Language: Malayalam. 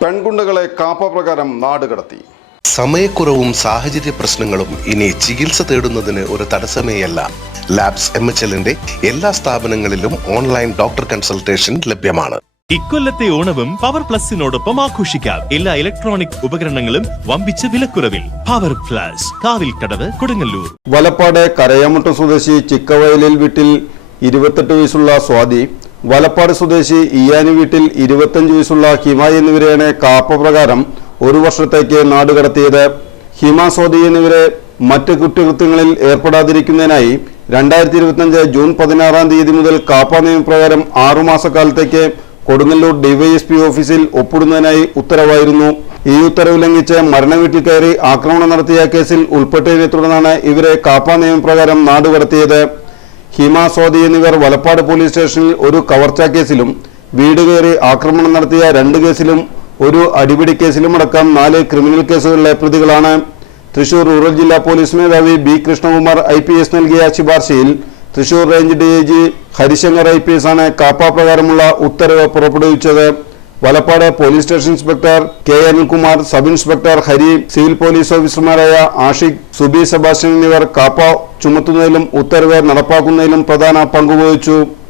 പെൺകുണ്ടകളെ കാപ്പപ്രകാരം നാടുകടത്തി. സമയക്കുറവും സാഹചര്യ പ്രശ്നങ്ങളും ഇനി ചികിത്സ തേടുന്നതിന് ഒരു തടസ്സമേയല്ല. ലാബ്സ് എം എച്ച് എല്ലിന്റെ എല്ലാ സ്ഥാപനങ്ങളിലും ഓൺലൈൻ ഡോക്ടർ കൺസൾട്ടേഷൻ ലഭ്യമാണ്. ഇക്കൊല്ലത്തെ ഓണവും പവർ പ്ലസിനോടൊപ്പം ആഘോഷിക്കാം. എല്ലാ ഇലക്ട്രോണിക് ഉപകരണങ്ങളും വമ്പിച്ച വിലക്കുറവിൽ. പവർ പ്ലസ് കടവ് കൊടുങ്ങല്ലൂർ. വലപ്പാട് കരയമുട്ട സ്വദേശി ചിക്കവയലിൽ വീട്ടിൽ ഇരുപത്തെട്ട് വയസ്സുള്ള സ്വാതി വലപ്പാട് സ്വദേശി ഇയാനി വീട്ടിൽ ഇരുപത്തഞ്ച് വയസ്സുള്ള ഹിമ എന്നിവരെയാണ് കാപ്പ പ്രകാരം ഒരു വർഷത്തേക്ക് നാടുകടത്തിയത് ഹിമ സ്വാതി എന്നിവരെ മറ്റ് കുറ്റകൃത്യങ്ങളിൽ ഏർപ്പെടാതിരിക്കുന്നതിനായി രണ്ടായിരത്തി ഇരുപത്തിയഞ്ച് ജൂൺ പതിനാറാം തീയതി മുതൽ കാപ്പ നിയമപ്രകാരം ആറുമാസക്കാലത്തേക്ക് കൊടുങ്ങല്ലൂർ ഡിവൈഎസ്പി ഓഫീസിൽ ഒപ്പിടുന്നതിനായി ഉത്തരവായിരുന്നു. ഈ ഉത്തരവ് ലംഘിച്ച് മരണവീട്ടിൽ കയറി ആക്രമണം നടത്തിയ കേസിൽ ഉൾപ്പെട്ടതിനെ തുടർന്നാണ് ഇവരെ കാപ്പ നിയമപ്രകാരം നാടുകടത്തിയത് ഹിമ സ്വാതി എന്നിവർ വലപ്പാട് പോലീസ് സ്റ്റേഷനിൽ ഒരു കവർച്ചാ കേസിലും വീട് കയറി ആക്രമണം നടത്തിയ രണ്ട് കേസിലും ഒരു അടിപിടി കേസിലും അടക്കം നാല് ക്രിമിനൽ കേസുകളിലെ പ്രതികളാണ്. തൃശൂർ റൂറൽ ജില്ലാ പോലീസ് മേധാവി B Krishnakumar I P S നൽകിയ ശുപാർശയിൽ Thrissur range D I G Harishankar I P S ആണ് കാപ്പ പ്രകാരമുള്ള ഉത്തരവ് പുറപ്പെടുവിച്ചത്. Valappad police station inspector K Anilkumar sub inspector Hari civil police ഓഫീസർമാരായ ആഷിഖ് സുബി സെബാസ്റ്റ്യൻ എന്നിവർ കാപ്പ ചുമത്തുന്നതിലും ഉത്തരവ് നടപ്പാക്കുന്നതിലും പ്രധാന പങ്കുവഹിച്ചു